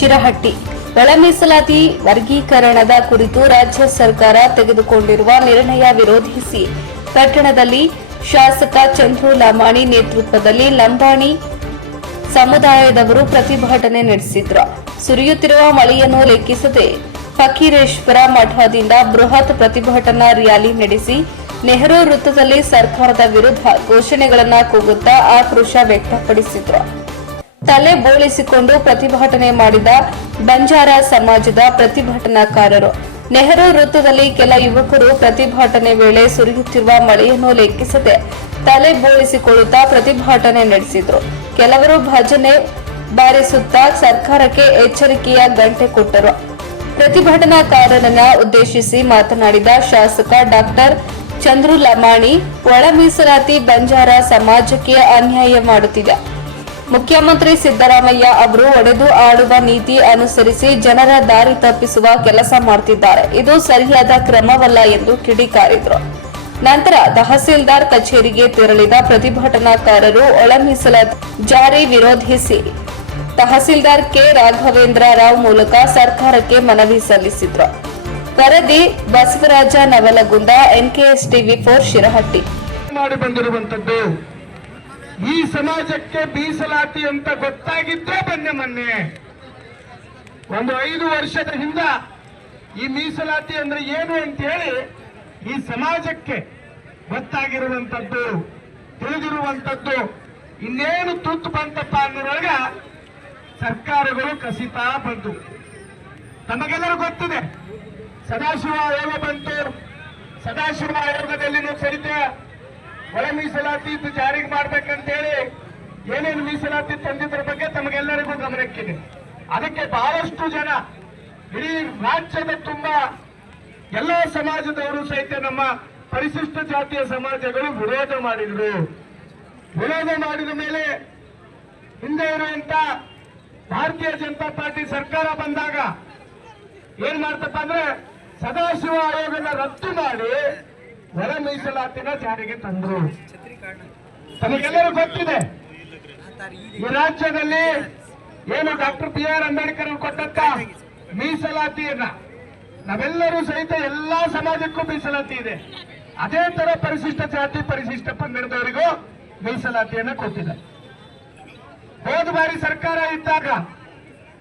ಶಿರಹಟ್ಟಿ ಒಳ ಮೀಸಲಾತಿ ವರ್ಗೀಕರಣದ ಕುರಿತು ರಾಜ್ಯ ಸರ್ಕಾರ ತೆಗೆದುಕೊಂಡಿರುವ ನಿರ್ಣಯ ವಿರೋಧಿಸಿ ಪಟ್ಟಣದಲ್ಲಿ ಶಾಸಕ ಚಂದ್ರು ಲಮಾಣಿ ನೇತೃತ್ವದಲ್ಲಿ ಲಂಬಾಣಿ ಸಮುದಾಯದವರು ಪ್ರತಿಭಟನೆ ನಡೆಸಿದ್ರು. ಸುರಿಯುತ್ತಿರುವ ಮಳೆಯನ್ನು ಲೆಕ್ಕಿಸದೆ ಫಕೀರೇಶ್ವರ ಮಠದಿಂದ ಬೃಹತ್ ಪ್ರತಿಭಟನಾ ರ್ಯಾಲಿ ನಡೆಸಿ ನೆಹರು ವೃತ್ತದಲ್ಲಿ ಸರ್ಕಾರದ ವಿರುದ್ಧ ಘೋಷಣೆಗಳನ್ನು ಕೂಗುತ್ತಾ ಆಕ್ರೋಶ ವ್ಯಕ್ತಪಡಿಸಿದ್ರು. ತಲೆ ಬೋಳಿಸಿಕೊಂಡು ಪ್ರತಿಭಟನೆ ಮಾಡಿದ ಬಂಜಾರ ಸಮಾಜದ ಪ್ರತಿಭಟನಾಕಾರರು ನೆಹರು ವೃತ್ತದಲ್ಲಿ ಕೆಲ ಯುವಕರು ಪ್ರತಿಭಟನೆ ವೇಳೆ ಸುರಿಯುತ್ತಿರುವ ಮಳೆಯನ್ನು ಲೆಕ್ಕಿಸದೆ ತಲೆ ಬೋಳಿಸಿಕೊಳ್ಳುತ್ತಾ ಪ್ರತಿಭಟನೆ ನಡೆಸಿದ್ರು. ಕೆಲವರು ಭಜನೆ ಬಾರಿಸುತ್ತಾ ಸರ್ಕಾರಕ್ಕೆ ಎಚ್ಚರಿಕೆಯ ಗಂಟೆ ಕೊಟ್ಟರು. ಪ್ರತಿಭಟನಾಕಾರರನ್ನ ಉದ್ದೇಶಿಸಿ ಮಾತನಾಡಿದ ಶಾಸಕ ಡಾಕ್ಟರ್ ಚಂದ್ರು ಲಮಾಣಿ, ಒಳ ಮೀಸಲಾತಿ ಬಂಜಾರ ಸಮಾಜಕ್ಕೆ ಅನ್ಯಾಯ ಮಾಡುತ್ತಿದೆ. ಮುಖ್ಯಮಂತ್ರಿ ಸಿದ್ದರಾಮಯ್ಯ ಅವರು ಒಡೆದು ಆಡುವ ನೀತಿ ಅನುಸರಿಸಿ ಜನರ ದಾರಿ ತಪ್ಪಿಸುವ ಕೆಲಸ ಮಾಡುತ್ತಿದ್ದಾರೆ. ಇದು ಸರಿಯಾದ ಕ್ರಮವಲ್ಲ ಎಂದು ಕಿಡಿಕಾರಿದರು. ನಂತರ ತಹಸೀಲ್ದಾರ್ ಕಚೇರಿಗೆ ತೆರಳಿದ ಪ್ರತಿಭಟನಾಕಾರರು ಒಳ ಮೀಸಲಾತಿ ಜಾರಿ ವಿರೋಧಿಸಿ ತಹಸೀಲ್ದಾರ್ ಕೆ ರಾಘವೇಂದ್ರ ರಾವ್ ಮೂಲಕ ಸರ್ಕಾರಕ್ಕೆ ಮನವಿ ಸಲ್ಲಿಸಿದ್ರು. ವರದಿ ಬಸವರಾಜ ನವಲಗುಂದ, NKS TV4 ಶಿರಹಟ್ಟಿ. ಮಾಡಿ ಬಂದಿರುವಂತದ್ದು ಈ ಸಮಾಜಕ್ಕೆ ಮೀಸಲಾತಿ ಅಂತ ಗೊತ್ತಾಗಿದ್ದೇ ಮೊನ್ನೆ ಒಂದು 5 ವರ್ಷದ ಹಿಂದ ಈ ಮೀಸಲಾತಿ ಅಂದ್ರೆ ಏನು ಅಂತ ಹೇಳಿ ಈ ಸಮಾಜಕ್ಕೆ ಗೊತ್ತಾಗಿರುವಂತದ್ದು, ತಿಳಿದಿರುವಂತದ್ದು. ಇನ್ನೇನು ತುತ್ತು ಬಂತಪ್ಪ ಅನ್ನೋರೊಳಗ ಸರ್ಕಾರಗಳು ಕಸಿತಾ ಬಂತು. ತಮಗೆಲ್ಲರೂ ಗೊತ್ತಿದೆ, ಸದಾಶಿವ ಆಯೋಗ ಬಂತು. ಸದಾಶಿವ ಆಯೋಗದಲ್ಲಿನೂ ಸಹಿತ ಒಳ ಮೀಸಲಾತಿ ಜಾರಿಗೆ ಮಾಡ್ಬೇಕಂತೇಳಿ ಏನೇನು ಮೀಸಲಾತಿ ತಂದಿದ್ರ ಬಗ್ಗೆ ತಮಗೆಲ್ಲರಿಗೂ ಗಮನಕ್ಕಿದೆ. ಅದಕ್ಕೆ ಬಹಳಷ್ಟು ಜನ ಇಡೀ ರಾಜ್ಯದ ತುಂಬಾ ಎಲ್ಲ ಸಮಾಜದವರು ಸಹಿತ ನಮ್ಮ ಪರಿಶಿಷ್ಟ ಜಾತಿಯ ಸಮಾಜಗಳು ವಿರೋಧ ಮಾಡಿದ್ರು. ವಿರೋಧ ಮಾಡಿದ ಮೇಲೆ ಹಿಂದೆ ಇರುವಂತ ಭಾರತೀಯ ಜನತಾ ಪಾರ್ಟಿ ಸರ್ಕಾರ ಬಂದಾಗ ಏನ್ ಮಾಡ್ತಪ್ಪ ಅಂದ್ರೆ ಸದಾಶಿವ ಆಯೋಗನ ರದ್ದು ಮಾಡಿ ಒಳ ಮೀಸಲಾತಿನ ಜಾರಿಗೆ ತಂದ್ರು. ತಮಗೆಲ್ಲರೂ ಗೊತ್ತಿದೆ, ಈ ರಾಜ್ಯದಲ್ಲಿ ಏನು ಡಾಕ್ಟರ್ BR ಅಂಬೇಡ್ಕರ್ ಕೊಟ್ಟಂತ ಮೀಸಲಾತಿಯನ್ನ ನಾವೆಲ್ಲರೂ ಸಹಿತ ಎಲ್ಲಾ ಸಮಾಜಕ್ಕೂ ಮೀಸಲಾತಿ ಇದೆ. ಅದೇ ತರ ಪರಿಶಿಷ್ಟ ಜಾತಿ ಪರಿಶಿಷ್ಟ ಪಂಗಡದವರಿಗೂ ಮೀಸಲಾತಿಯನ್ನ ಕೊಟ್ಟಿದೆ. ಹೋದ ಬಾರಿ ಸರ್ಕಾರ ಇದ್ದಾಗ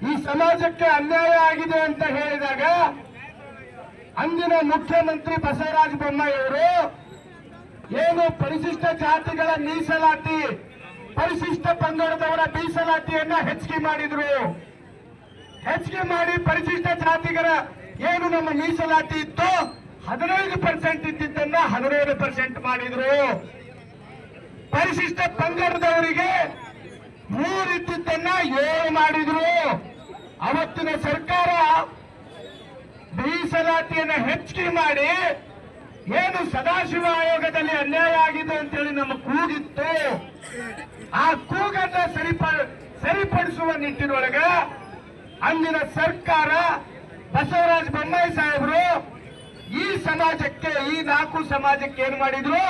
ಈ ಸಮಾಜಕ್ಕೆ ಅನ್ಯಾಯ ಆಗಿದೆ ಅಂತ ಹೇಳಿದಾಗ ಅಂದಿನ ಮುಖ್ಯಮಂತ್ರಿ ಬಸವರಾಜ ಬೊಮ್ಮಾಯಿ ಅವರು ಏನು ಪರಿಶಿಷ್ಟ ಜಾತಿಗಳ ಮೀಸಲಾತಿ, ಪರಿಶಿಷ್ಟ ಪಂಗಡದವರ ಮೀಸಲಾತಿಯನ್ನ ಹೆಚ್ಚಿಗೆ ಮಾಡಿದ್ರು. ಹೆಚ್ಚಿಗೆ ಮಾಡಿ ಪರಿಶಿಷ್ಟ ಜಾತಿಗಳ ಏನು ನಮ್ಮ ಮೀಸಲಾತಿ ಇತ್ತು 15% ಇದ್ದಿದ್ದನ್ನ 17% ಮಾಡಿದ್ರು. ಪರಿಶಿಷ್ಟ ಪಂಗಡದವರಿಗೆ 3 ಇದ್ದಿದ್ದನ್ನ 7 ಮಾಡಿದ್ರು. ಅವತ್ತಿನ ಸರ್ಕಾರ ಮೀಸಲಾತಿಯನ್ನ ಹೆಚ್ಚಿಗೆ ಮಾಡಿ ಏನು ಸದಾಶಿವ ಆಯೋಗದಲ್ಲಿ ಅನ್ಯಾಯ ಆಗಿದೆ ಅಂತೇಳಿ ನಮ್ಮ ಕೂಗಿತ್ತು. ಆ ಕೂಗನ್ನ ಸರಿಪಡಿಸುವ ನಿಟ್ಟಿನೊಳಗ ಅಂದಿನ ಸರ್ಕಾರ ಬಸವರಾಜ ಬೊಮ್ಮಾಯಿ ಸಾಹೇಬರು ಈ ಸಮಾಜಕ್ಕೆ, ಈ 4 ಸಮಾಜಕ್ಕೆ ಏನ್ ಮಾಡಿದ್ರು,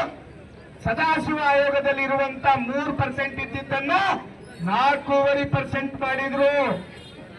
ಸದಾಶಿವ ಆಯೋಗದಲ್ಲಿ ಇರುವಂತ 3% ಇದ್ದಿದ್ದನ್ನ 4.5% ಮಾಡಿದ್ರು.